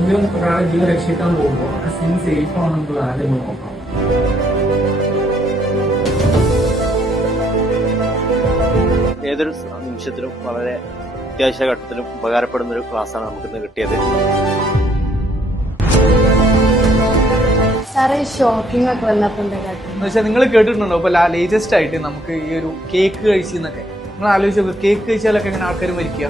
ജീവൻ ഒരാളെ ജീവൻ രക്ഷിക്കാൻ പോകുമ്പോൾ ആ സീൻ സേഫ് ആണെന്നുള്ളത് ആദ്യം നമ്മൾ നോക്കണം. ഏതൊരു നിമിഷത്തിലും വളരെ അത്യാവശ്യ ഘട്ടത്തിലും ഉപകാരപ്പെടുന്ന ഒരു ക്ലാസ്സാണ് നമുക്കിന്ന് കിട്ടിയത്. ഷോക്കിംഗ് ഒക്കെ വന്നപ്പോ നിങ്ങൾ കേട്ടിട്ടുണ്ടോ ഇപ്പൊ ലേറ്റസ്റ്റ് ആയിട്ട് നമുക്ക് ഈ ഒരു കേക്ക് കഴിച്ചെന്നൊക്കെ നിങ്ങൾ ആലോചിച്ചോ, കേക്ക് കഴിച്ചാലൊക്കെ എങ്ങനെ ആൾക്കാർ മരിക്കുക?